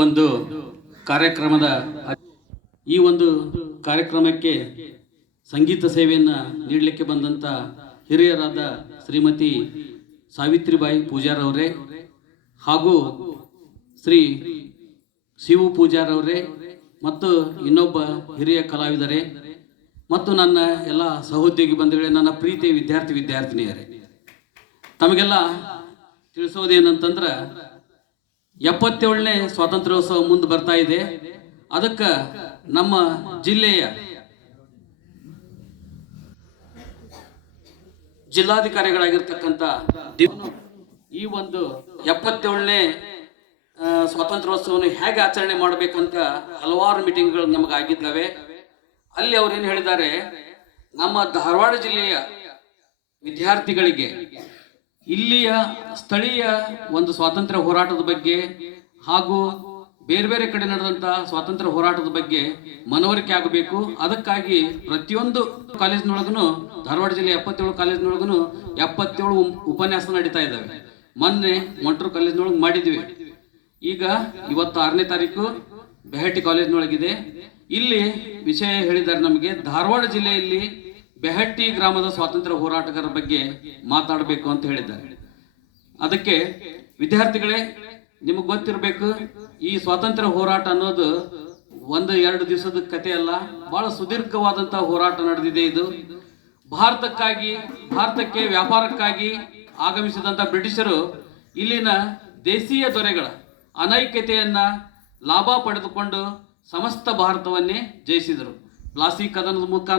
ಒಂದು ಕಾರ್ಯಕ್ರಮದ ಈ ಒಂದು ಕಾರ್ಯಕ್ರಮಕ್ಕೆ ಸಂಗೀತ ಸೇವೆಯನ್ನು ನೀಡಲಿಕ್ಕೆ ಬಂದಂಥ ಹಿರಿಯರಾದ ಶ್ರೀಮತಿ ಸಾವಿತ್ರಿಬಾಯಿ ಪೂಜಾರವರೇ ಹಾಗೂ ಶ್ರೀ ಶಿವು ಪೂಜಾರವರೇ ಮತ್ತು ಇನ್ನೊಬ್ಬ ಹಿರಿಯ ಕಲಾವಿದರೇ ಮತ್ತು ನನ್ನ ಎಲ್ಲ ಸಹೋದ್ಯೋಗಿ ಬಂಧುಗಳೇ, ನನ್ನ ಪ್ರೀತಿಯ ವಿದ್ಯಾರ್ಥಿ ವಿದ್ಯಾರ್ಥಿನಿಯರೇ. ತಮಗೆಲ್ಲ ತಿಳಿಸೋದೇನಂತಂದ್ರೆ ಎಪ್ಪತ್ತೇಳನೇ ಸ್ವಾತಂತ್ರ್ಯೋತ್ಸವ ಮುಂದೆ ಬರ್ತಾ ಇದೆ. ಅದಕ್ಕೆ ನಮ್ಮ ಜಿಲ್ಲೆಯ ಜಿಲ್ಲಾಧಿಕಾರಿಗಳಾಗಿರ್ತಕ್ಕಂಥ ಈ ಒಂದು ಎಪ್ಪತ್ತೇಳನೇ ಸ್ವಾತಂತ್ರ್ಯೋತ್ಸವವನ್ನು ಹೇಗೆ ಆಚರಣೆ ಮಾಡಬೇಕಂತ ಹಲವಾರು ಮೀಟಿಂಗ್ಗಳು ನಮಗೆ ಆಗಿದ್ದಾವೆ ಅಲ್ಲಿ ಅವ್ರು ಏನು ಹೇಳಿದ್ದಾರೆ, ನಮ್ಮ ಧಾರವಾಡ ಜಿಲ್ಲೆಯ ವಿದ್ಯಾರ್ಥಿಗಳಿಗೆ ಇಲ್ಲಿಯ ಸ್ಥಳೀಯ ಒಂದು ಸ್ವಾತಂತ್ರ್ಯ ಹೋರಾಟದ ಬಗ್ಗೆ ಹಾಗೂ ಬೇರೆ ಬೇರೆ ಕಡೆ ನಡೆದಂತ ಸ್ವಾತಂತ್ರ್ಯ ಹೋರಾಟದ ಬಗ್ಗೆ ಮನವರಿಕೆ ಆಗಬೇಕು. ಅದಕ್ಕಾಗಿ ಪ್ರತಿಯೊಂದು ಕಾಲೇಜಿನೊಳಗೂ ಧಾರವಾಡ ಜಿಲ್ಲೆ ಎಪ್ಪತ್ತೇಳು ಕಾಲೇಜಿನೊಳಗೂ ಎಪ್ಪತ್ತೇಳು ಉಪನ್ಯಾಸ ನಡೀತಾ ಇದ್ದಾವೆ. ಮೊನ್ನೆ ಮೊಂಟ್ರು ಕಾಲೇಜಿನೊಳಗೆ ಮಾಡಿದ್ವಿ. ಈಗ ಇವತ್ತು ಆರನೇ ತಾರೀಕು ಬೆಹಟಿ ಕಾಲೇಜಿನೊಳಗಿದೆ. ಇಲ್ಲಿ ವಿಷಯ ಹೇಳಿದ್ದಾರೆ ನಮಗೆ, ಧಾರವಾಡ ಜಿಲ್ಲೆಯಲ್ಲಿ ಬೆಹಟ್ಟಿ ಗ್ರಾಮದ ಸ್ವಾತಂತ್ರ್ಯ ಹೋರಾಟಗಾರರ ಬಗ್ಗೆ ಮಾತಾಡಬೇಕು ಅಂತ ಹೇಳಿದ್ದಾರೆ. ಅದಕ್ಕೆ ವಿದ್ಯಾರ್ಥಿಗಳೇ, ನಿಮಗೆ ಗೊತ್ತಿರಬೇಕು, ಈ ಸ್ವಾತಂತ್ರ್ಯ ಹೋರಾಟ ಅನ್ನೋದು ಒಂದು ಎರಡು ದಿವಸದ ಕತೆ ಅಲ್ಲ, ಬಹಳ ಸುದೀರ್ಘವಾದಂತಹ ಹೋರಾಟ ನಡೆದಿದೆ ಇದು. ಭಾರತಕ್ಕಾಗಿ, ಭಾರತಕ್ಕೆ ವ್ಯಾಪಾರಕ್ಕಾಗಿ ಆಗಮಿಸಿದಂತ ಬ್ರಿಟಿಷರು ಇಲ್ಲಿನ ದೇಶೀಯ ದೊರೆಗಳ ಅನೈಕ್ಯತೆಯನ್ನ ಲಾಭ ಪಡೆದುಕೊಂಡು ಸಮಸ್ತ ಭಾರತವನ್ನೇ ಜಯಿಸಿದರು. ಪ್ಲಾಸಿ ಕದನದ ಮುಖಾಂತರ